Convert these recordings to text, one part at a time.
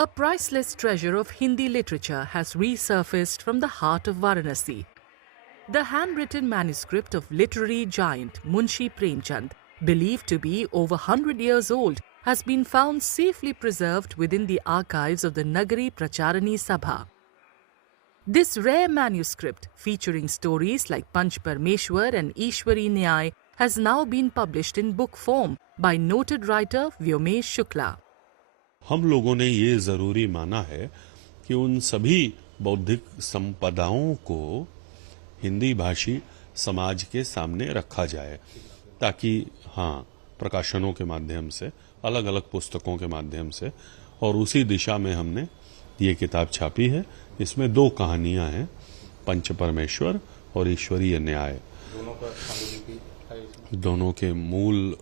A priceless treasure of Hindi literature has resurfaced from the heart of Varanasi. The handwritten manuscript of literary giant Munshi Premchand, believed to be over 100 years old, has been found safely preserved within the archives of the Nagari Pracharani Sabha. This rare manuscript, featuring stories like Panch Parmeshwar and Ishwari Nyay, has now been published in book form by noted writer Vyomesh Shukla. हम लोगों ने ये जरूरी माना है कि उन सभी बौद्धिक संपदाओं को हिंदी भाषी समाज के सामने रखा जाए ताकि प्रकाशनों के माध्यम से, अलग अलग पुस्तकों के माध्यम से, और उसी दिशा में हमने ये किताब छापी है। इसमें 2 कहानियां हैं, पंच परमेश्वर और ईश्वरीय न्याय। दोनों के मूल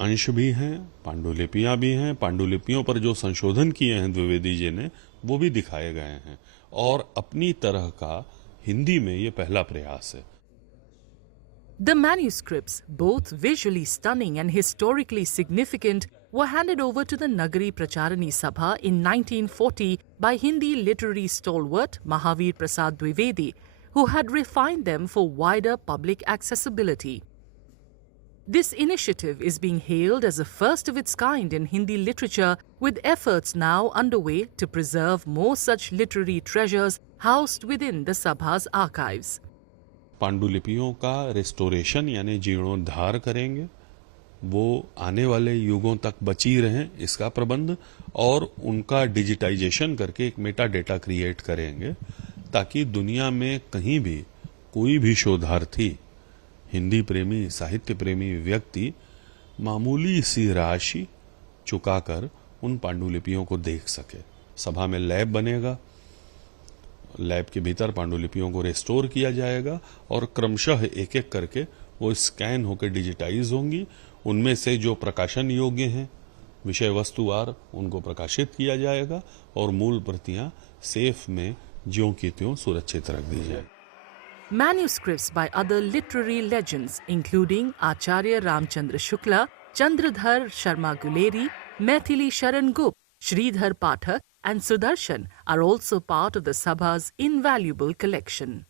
अंश भी हैं, पांडुलिपियां भी हैं। पांडुलिपियों पर जो संशोधन किए हैं द्विवेदी जी ने, वो भी दिखाए गए हैं, और अपनी तरह का हिंदी में ये पहला प्रयास है। The manuscripts, both visually stunning and historically significant, were handed over to the Nagari Pracharani Sabha in 1940 by Hindi literary stalwart Mahavir Prasad Dwivedi, who had refined them for wider public accessibility. This initiative is being hailed as a first of its kind in Hindi literature, with efforts now underway to preserve more such literary treasures housed within the Sabha's archives. पांडुलिपियों का restoration यानी जीर्णोद्धार करेंगे, वो आने वाले युगों तक बची रहें इसका प्रबंध, और उनका डिजिटाइजेशन करके एक मेटा डेटा क्रिएट करेंगे ताकि दुनिया में कहीं भी कोई भी शोधार्थी, हिंदी प्रेमी, साहित्य प्रेमी व्यक्ति मामूली सी राशि चुकाकर उन पांडुलिपियों को देख सके। सभा में लैब बनेगा, लैब के भीतर पांडुलिपियों को रेस्टोर किया जाएगा और क्रमशः एक एक करके वो स्कैन होकर डिजिटाइज होंगी। उनमें से जो प्रकाशन योग्य हैं, विषय वस्तुवार, उनको प्रकाशित किया जाएगा और मूल प्रतियां सेफ में ज्यों की त्यों सुरक्षित रख दी जाए। Manuscripts by other literary legends, including Acharya Ramchandra Shukla, Chandradhar Sharma Guleri, Maithili Sharan Gupt, Sridhar Pathak, and Sudarshan, are also part of the Sabha's invaluable collection.